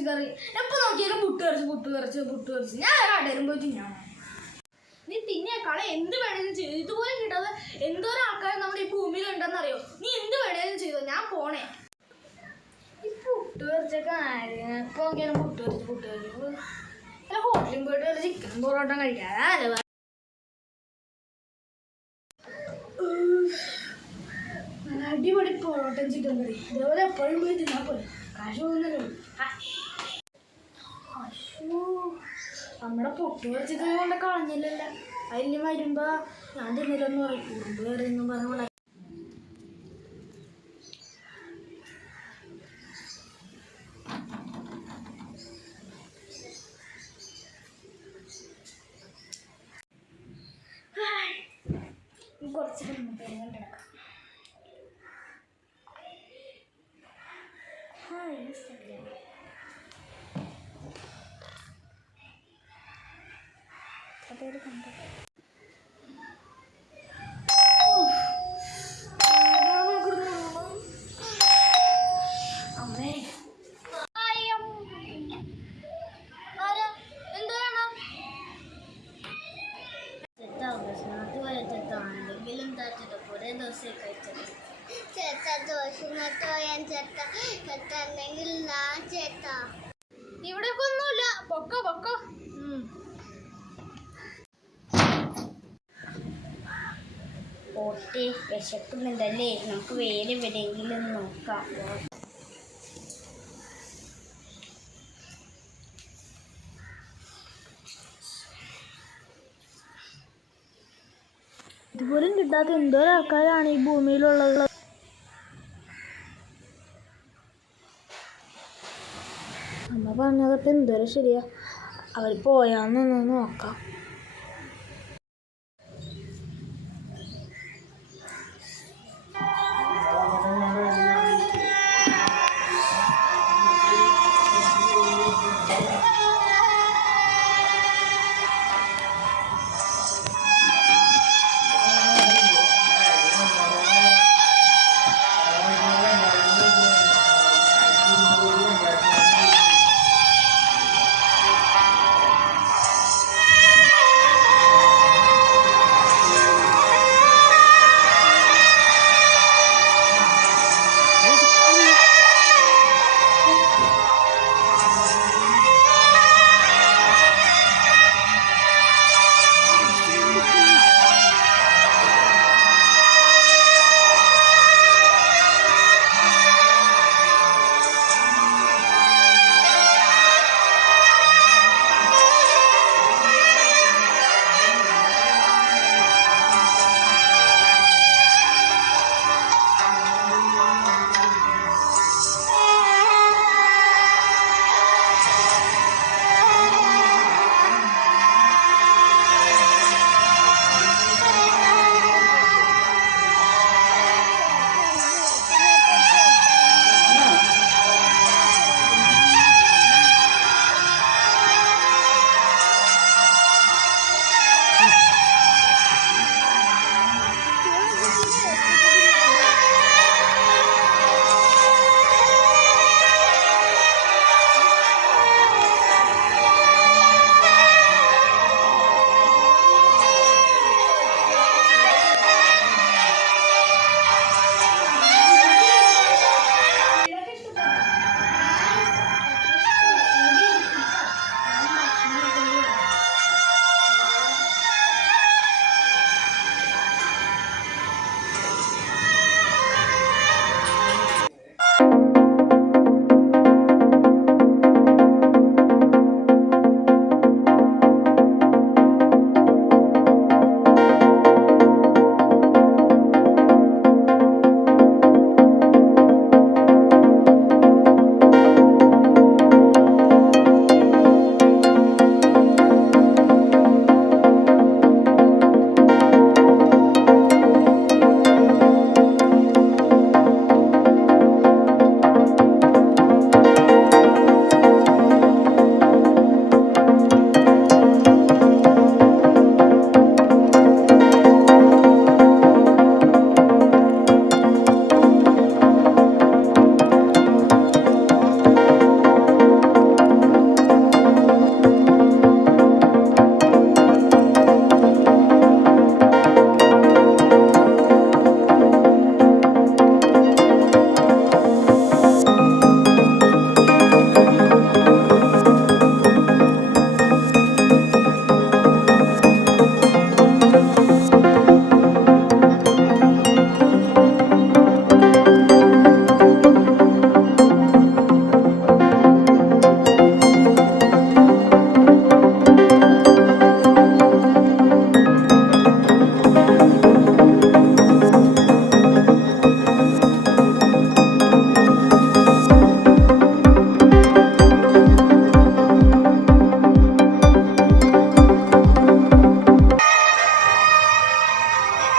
ഇറച്ചിക്കറി. എപ്പോൾ നോക്കിയാലും പുട്ട് ഞാൻ കടയിലും പോയി തിന്നാണ്. നീ തിന്നേക്കാളെ എന്ത് വേണേലും ചെയ്തു. ഇതുപോലെ കിട്ടാതെ എന്തോരം ആൾക്കാർ നമ്മുടെ ഈ ഭൂമിയിൽ ഉണ്ടെന്നറിയോ? നീ എന്ത് വേണേലും ചെയ്തോ, ഞാൻ പോണേ. ഈ പുട്ടുപറിച്ചൊക്കെ എപ്പോൾ നോക്കിയാലും പുട്ടുപറിച്ച് അല്ല ഹോട്ടലിൽ പോയിട്ട് വല്ല ചിക്കൻ പൊറോട്ട കഴിക്കാതെ അടിപൊളി പൊറോട്ടയും ചിക്കൻ കറി ഇതേപോലെ എപ്പോഴും പോയി തിന്നാൽ പോലെ കാശ് പോകുന്നല്ലോ. അശോ, നമ്മുടെ പൊട്ടുപറിച്ചൊക്കെ കൊണ്ട് കളഞ്ഞില്ലല്ലോ. അതിന് വരുമ്പോ ഞാൻ തിന്നില്ലെന്ന് പറയും. ഉറുമ്പ് കയറിയെന്നും പറഞ്ഞ കുറച്ച് കണ്ടെടുക്കാം. ഇവിടെയൊക്കെ ഒന്നുമില്ല. പൊക്കോ ഓട്ടെ, വിശക്കുന്നുണ്ടല്ലേ? നമുക്ക് വേറെ എവിടെയെങ്കിലും നോക്കാം. ഇതുപോലും കിട്ടാത്ത എന്തോരം ആൾക്കാരാണ് ഈ ഭൂമിയിലുള്ളത്. അമ്മ പറഞ്ഞതൊക്കെ എന്തോരം ശരിയാ. അവർ പോയാന്നൊന്ന് നോക്കാം.